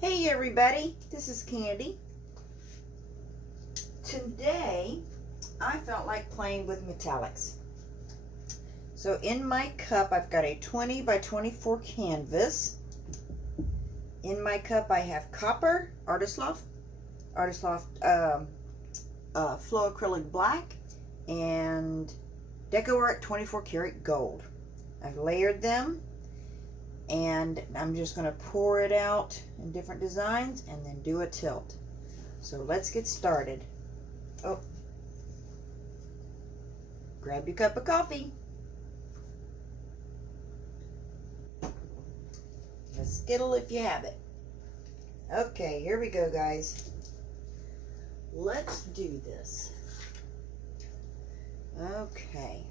Hey everybody, this is Candy. Today I felt like playing with metallics. So in my cup I've got a 20 by 24 canvas. In my cup I have copper, Artist Loft, Flow Acrylic Black, and Deco Art 24 karat gold. I've layered them and I'm just going to pour it out in different designs and then do a tilt. So let's get started. Oh, grab your cup of coffee. A Skittle if you have it. Okay, here we go, guys. Let's do this. Okay.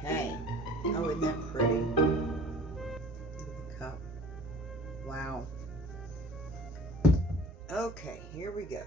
Okay. Oh, isn't that pretty? The cup. Wow. Okay, here we go.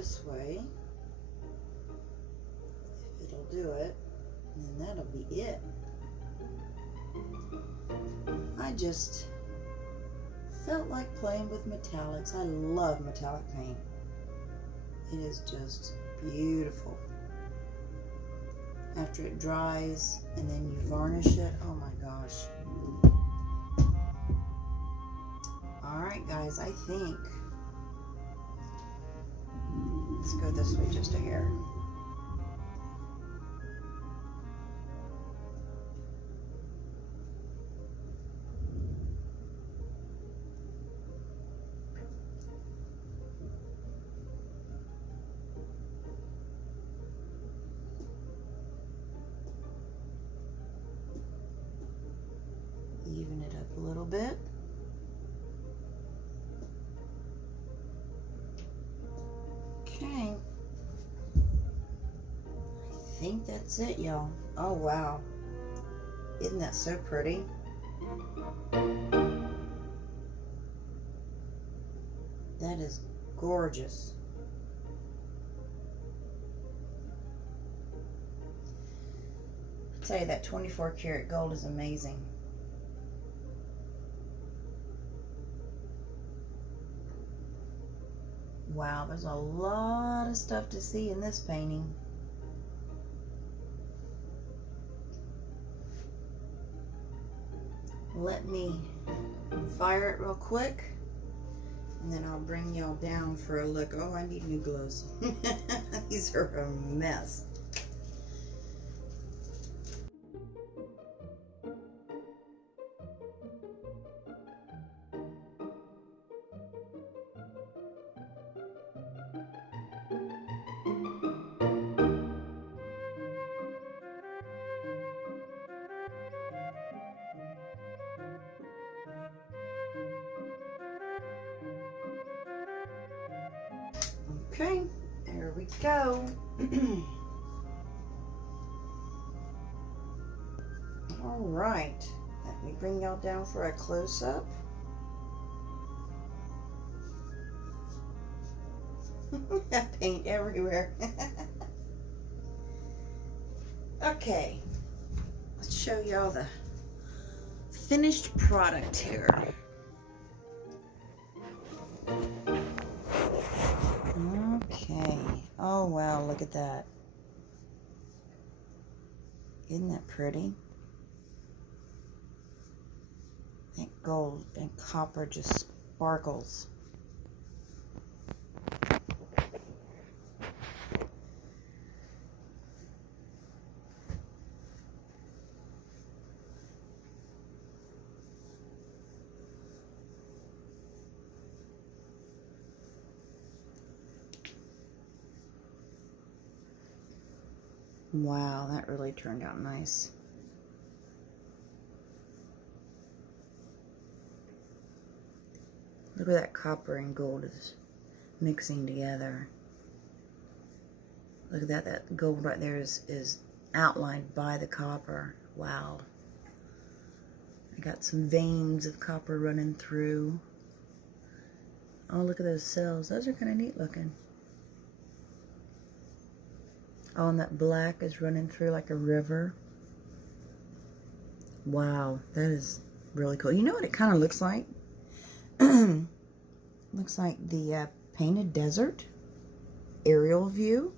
this way, if it'll do it, and that'll be it. I just felt like playing with metallics. I love metallic paint. It is just beautiful. After it dries and then you varnish it, oh my gosh. Alright guys, I think, let's go this way just a hair. Even it up a little bit. Okay. I think that's it, y'all. Oh, wow. Isn't that so pretty? That is gorgeous. I tell you, that 24 karat gold is amazing. Wow, there's a lot of stuff to see in this painting. Let me fire it real quick, and then I'll bring y'all down for a look. Oh, I need new gloves. These are a mess. Okay, there we go. All right, let me bring y'all down for a close-up. Paint everywhere. Okay, let's show y'all the finished product here. Okay. Oh, wow, look at that. Isn't that pretty? That gold and copper just sparkles. Wow, that really turned out nice. Look at that copper and gold is mixing together. Look at that, that gold right there is outlined by the copper. Wow. I got some veins of copper running through. Oh, look at those cells. Those are kind of neat looking. Oh, and that black is running through like a river. Wow, that is really cool. You know what it kind of looks like? Looks like the painted desert aerial view.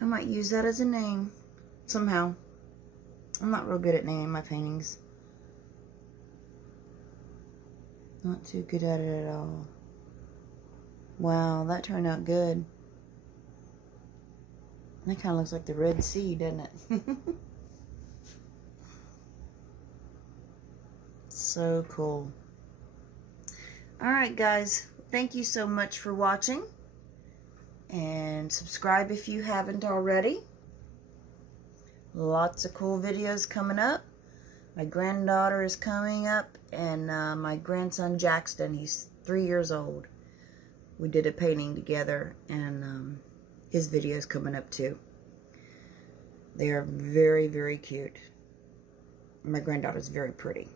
I might use that as a name somehow. I'm not real good at naming my paintings. Not too good at it at all. Wow, that turned out good. That kind of looks like the Red Sea, doesn't it? So cool. Alright guys, thank you so much for watching. And subscribe if you haven't already. Lots of cool videos coming up. My granddaughter is coming up, and my grandson Jackson, he's 3 years old. We did a painting together, and his video's coming up too. They are very, very cute. My granddaughter's very pretty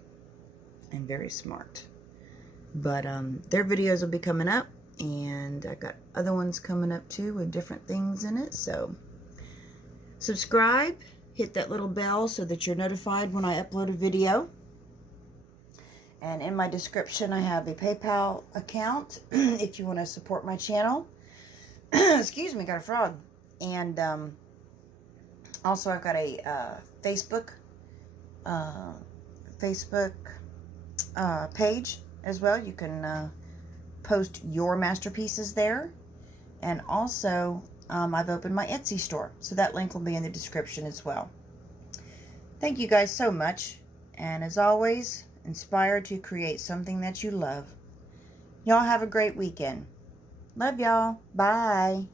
and very smart. But their videos will be coming up, and I got other ones coming up too with different things in it. So subscribe, hit that little bell so that you're notified when I upload a video. And in my description, I have a PayPal account if you want to support my channel. Excuse me, got a frog. And also, I've got a Facebook page as well. You can post your masterpieces there. And also, I've opened my Etsy store, so that link will be in the description as well. Thank you guys so much. And as always, inspire to create something that you love. Y'all have a great weekend. Love y'all. Bye.